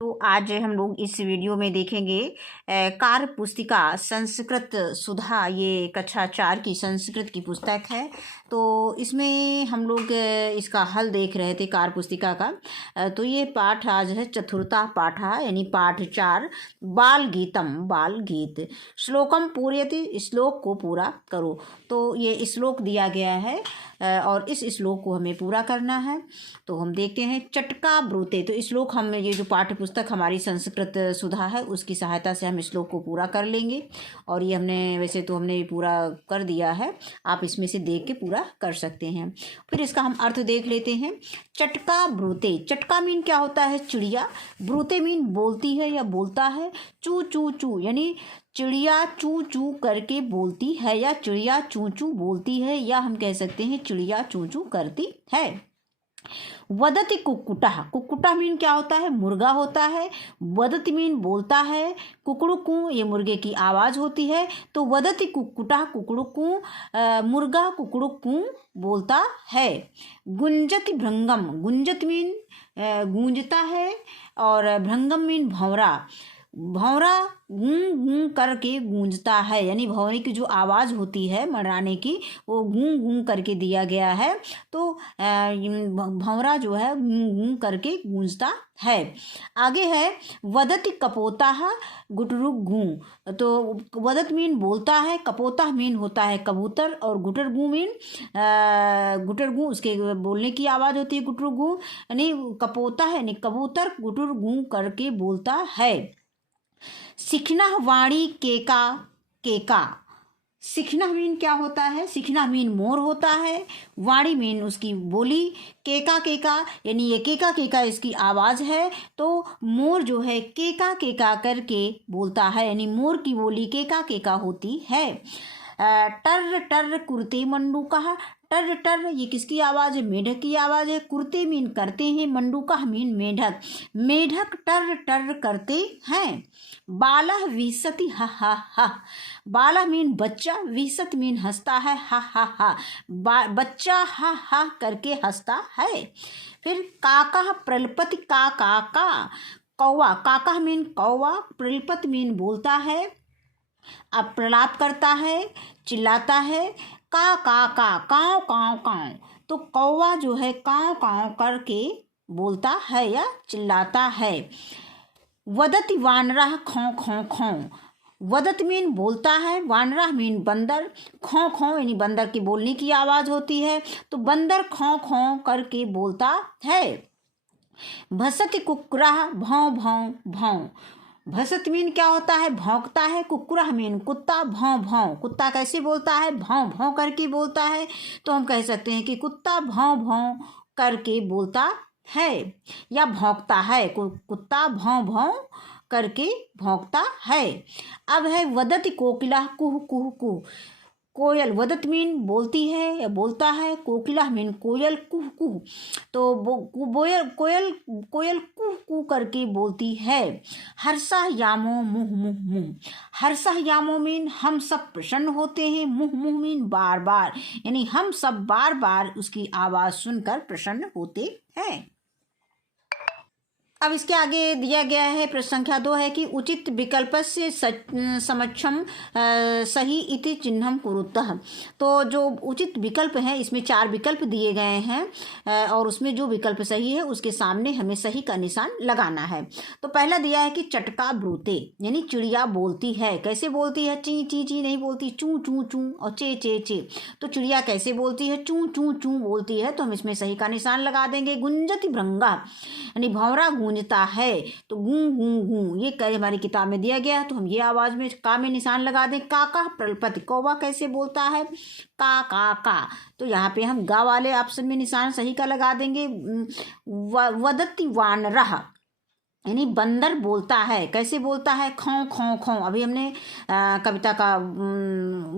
तो आज हम लोग इस वीडियो में देखेंगे कार्य पुस्तिका संस्कृत सुधा, ये कक्षा 4 की संस्कृत की पुस्तक है। तो इसमें हम लोग इसका हल देख रहे थे कार्य पुस्तिका का। तो ये पाठ आज है चतुर्था पाठ, यानी पाठ 4, बाल गीतम, बाल गीत। श्लोकम पूर्यति, श्लोक को पूरा करो। तो ये श्लोक दिया गया है और इस श्लोक को हमें पूरा करना है। तो हम देखते हैं चटका ब्रूते। तो श्लोक हम, ये जो पाठ्य पुस्तक हमारी संस्कृत सुधा है उसकी सहायता से हम श्लोक को पूरा कर लेंगे। और ये हमने वैसे तो हमने पूरा कर दिया है, आप इसमें से देख के पूरा कर सकते हैं। फिर इसका हम अर्थ देख लेते हैं। चटका ब्रूते, चटका मीन क्या होता है? चिड़िया। ब्रूते मीन बोलती है या बोलता है। चू चू चू यानी चिड़िया चू चू करके बोलती है या चिड़िया चू चू बोलती है, या हम कह सकते हैं चिड़िया चू चू करती है। वदति कुक्कुटा, कुक्कुटा मीन क्या होता है? मुर्गा होता है। वदति मीन बोलता है। कुकड़ुकू ये मुर्गे की आवाज़ होती है। तो वदति कुक्कुटा, कुकड़ुकू, मुर्गा कुकड़ुकू बोलता है। गुंजति भृंगम, गुंजत मीन गूंजता है, और भृंगम मीन भंवरा। भंवरा गूं गूं करके गूंजता है, यानी भंवरे की जो आवाज़ होती है मंडराने की, वो गूं गूं करके दिया गया है। तो भंवरा जो है गूं गूं करके गूंजता है। आगे है वदति कपोता गुटरु गूं। तो वदत मीन बोलता है, कपोता मीन होता है कबूतर, और गुटर गूं मीन गुटर गूं उसके बोलने की आवाज़ होती है गुटर गूं, यानी कपोता है यानी कबूतर गुटर गूं करके बोलता है। सिखना वाणी केका, केका। सिखना मीन क्या होता है? सिखना मीन मोर होता है। वाणी मीन उसकी बोली। केका केका यानी ये केका केका इसकी आवाज़ है। तो मोर जो है केका केका करके बोलता है, यानी मोर की बोली केका केका होती है। टर टर कुर्ते मंडू कहा। टर टर ये किसकी आवाज़ है? मेढक की आवाज़ है। कुर्ते मीन करते हैं, मंडूका मीन मेढक। मेढक टर टर करते हैं। बालह विसति हा हा हा। बालह मीन बच्चा, विसत मीन हंसता है, हा हा हा। बच्चा हा हा करके हंसता है। फिर काका प्रलपति, का का का। कौवा, काका मीन कौवा, प्रलपत मीन बोलता है, अब प्रलाप करता है, चिल्लाता है। का काव काव काव। तो कौवा जो है काव काव करके बोलता है या चिल्लाता है। वदति वानरः खौं खौं खौं। वदत मीन बोलता है, वानरः मीन बंदर, खौं खौं यानी बंदर की बोलने की आवाज़ होती है। तो बंदर खौं खौं करके बोलता है। भसति कुक्कुरः भौं भौं भौं। भसत मीन क्या होता है? भौंकता है। कुक्कुरा मीन कुत्ता, भौं भौं। कुत्ता कैसे बोलता है? भौं भौं करके बोलता है। तो हम कह सकते हैं कि कुत्ता भौं भौं करके बोलता है या भौंकता है। कुत्ता भौं भौं करके भौंकता है। अब है वदति कोकिला कुह कुह कुह। कोयल, वदत मीन बोलती है या बोलता है। कोकिला मीन कोयल, कुह कुह। तो कोयल कोयल कुह कुह करके बोलती है। हर्षा यामो मुह मुह मुह। हर्षा यामो मीन हम सब प्रसन्न होते हैं। मुह मुह मीन बार बार, यानी हम सब बार बार उसकी आवाज़ सुनकर प्रसन्न होते हैं। अब इसके आगे दिया गया है प्रश्न संख्या 2 है कि उचित विकल्पस्य समक्षम सही इति चिन्हम कुरुतः। तो जो उचित विकल्प है, इसमें 4 विकल्प दिए गए हैं और उसमें जो विकल्प सही है उसके सामने हमें सही का निशान लगाना है। तो पहला दिया है कि चटका ब्रूते, यानी चिड़िया बोलती है। कैसे बोलती है? ची ची ची नहीं बोलती, चू चू चू और चे चे चे। तो चिड़िया कैसे बोलती है? चू चू चू बोलती है। तो हम इसमें सही का निशान लगा देंगे। गुंजति भृंगा यानी भंवरा गूंजता है। तो गूं गूं गूं ये हमारी किताब में दिया गया है, तो हम ये आवाज़ में का में निशान लगा दें। काका प्रलपति, कौवा कैसे बोलता है? का का का। तो यहाँ पे हम गा वाले ऑप्शन में निशान सही का लगा देंगे। वदति वानरः यानी बंदर बोलता है। कैसे बोलता है? खौं खौं खौं। अभी हमने कविता का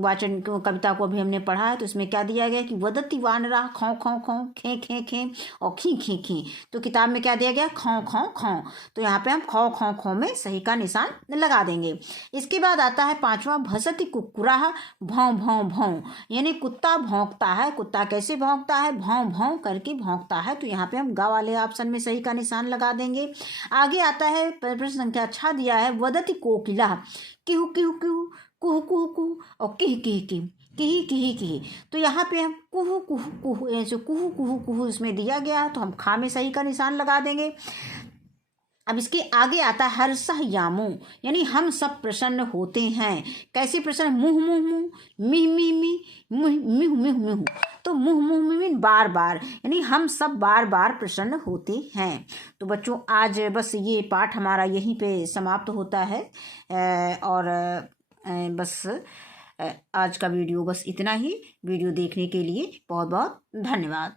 वाचन, कविता को अभी हमने पढ़ा है, तो इसमें क्या दिया गया कि वदति वानरः खौं खौं खौं, खे खे खे और खी खी खी। तो किताब में क्या दिया गया? खौं खौं खौं। तो यहाँ पे हम खौं खौं खौं में सही का निशान लगा देंगे। इसके बाद आता है 5वां, भसति कुक्कुरः भौं भौं भौं, यानी कुत्ता भौंकता है। कुत्ता कैसे भौंकता है? भौं भौं करके भौंकता है। तो यहाँ पे हम गा वाले ऑप्शन में सही का निशान लगा देंगे। आगे आगे आता है प्रश्न संख्या 6 दिया है, वदति कोकिला किहु किहु किहु कुहु कुहु कुहु और किह किह किह किही किही किही। तो यहाँ पे हम कुहु कुहु कुहु, ऐसे कुहु कुहु कुहु इसमें दिया गया, तो हम खा में सही का निशान लगा देंगे। अब इसके आगे आता है हर्षः यामो, यानी हम सब प्रसन्न होते हैं। कैसे प्रसन्न? मुह मुह मुह, मिह मिह मिह, मुह मिह मिह मिह। तो मुह मुह मिह बार बार, यानी हम सब बार बार प्रसन्न होते हैं। तो बच्चों आज बस ये पाठ हमारा यहीं पे समाप्त होता है। और बस आज का वीडियो बस इतना ही। वीडियो देखने के लिए बहुत बहुत धन्यवाद।